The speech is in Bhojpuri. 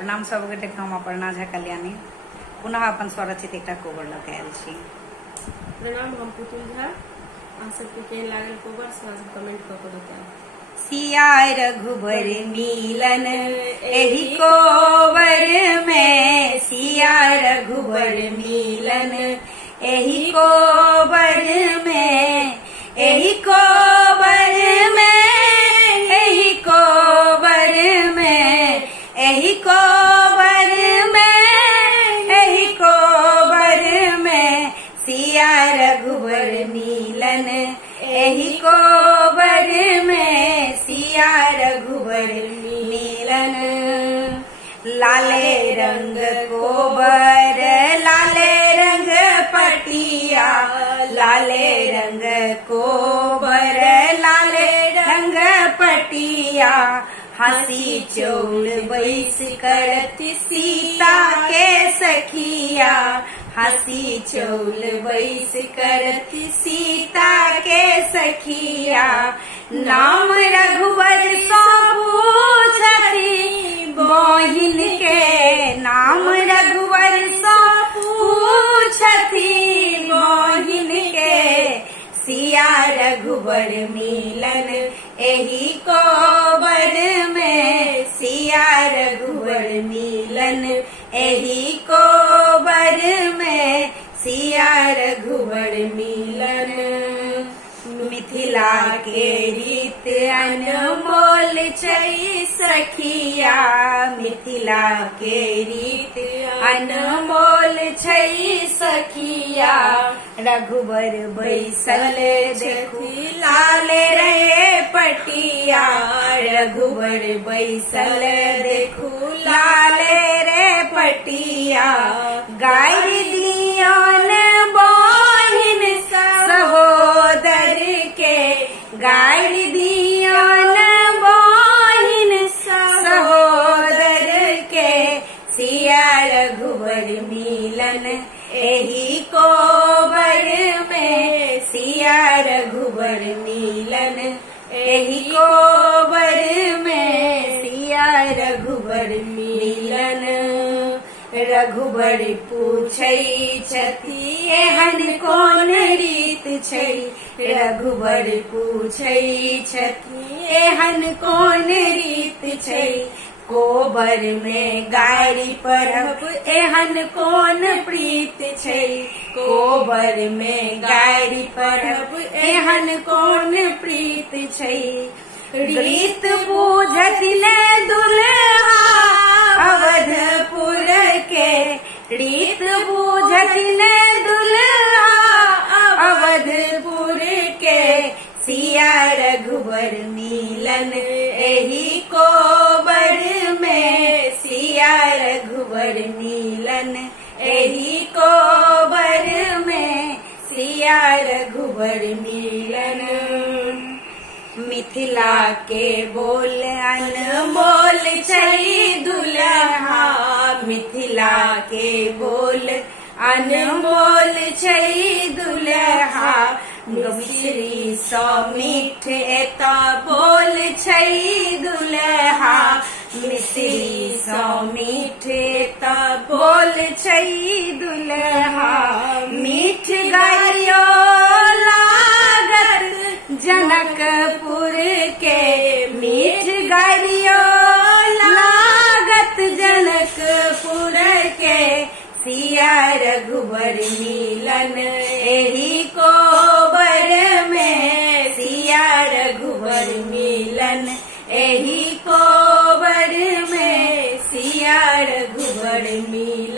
प्रणाम सब गोटे के हम अपर्णा झा कल्याणी पुनः अपन स्वरचित एक कोबर लग आयल छी। प्रणाम, हम पुतुल झा। अहाँ सबके केहन लागल कोबर से कमेंट कऽ के बताएब। सिया रघुबर मिलन एही कोबर में, सिया रघुबर मिलन एही कोबर में, एही कोबर में, एही कोबर में, एही कोबर में, एही कोबर में, सिया रघुबर मिलन एही कोबर में, सिया रघुबर मिलन। लाले रंग कोबर लाले रंग पटिया, लाले रंग कोबर लाले रंग पटिया, हंसी चौल बैस करती सीता के सखिया, हंसी चौल बैस करती सीता के सखिया, नाम रघुवर सो पूछती बहिन के, नाम रघुवर सो पूछती बहिन के, सिया रघुबर मिलन एही कोबर में, सिया रघुबर मिलन एही कोबर में, सिया रघुबर मिलन। मिथिला के रीत अनमोल छै सखिया, मिथिला के रीत अनमोल छै सखिया, रघुबर बैसल देखू लाले रे पटिया, रघुबर बैसल देखू लाले रे पटिया, गाय दियन बहिन सहोदर के, गाय दियन बहिन सहोदर के, सिया रघुबर मिलन एही कोबर में, सिया रघुबर मिलन एही कोबर में, सिया रघुबर मिलन। रघुबर पूछै छथि एहन कोन रीत छै, रघुबर पूछै छथि एहन कोन रीत छै, कोबर में गाड़ी परब एहन कोन प्रीत छै, कोबर में गाड़ी परब एहन कोन प्रीत छै, रीत बूझथिन दुल्हा अवधपुर के, रीत बूझथिन दुल्हा अवधपुर के, सिया रघुबर मिलन एही कोबर में, सिया रघुबर मिलन एही कोबर में, सिया रघुबर मिलन। मिथिला के बोल अनमोल छै दुल्हा, मिथिला के बोल अनमोल छै दुल्हा, मिश्री सौ मीठ एता बोल छै दुल्हा, मिश्री सौ मीठ एता बोल छै दुल्हा, मीठ गायो लागत जनकपुर के, मीठ गायो लागत जनकपुर के, सिया रघुबर मिलन एही कोबर में, सिया रघुबर मिलन एही कोबर में, सिया रघुबर मिलन।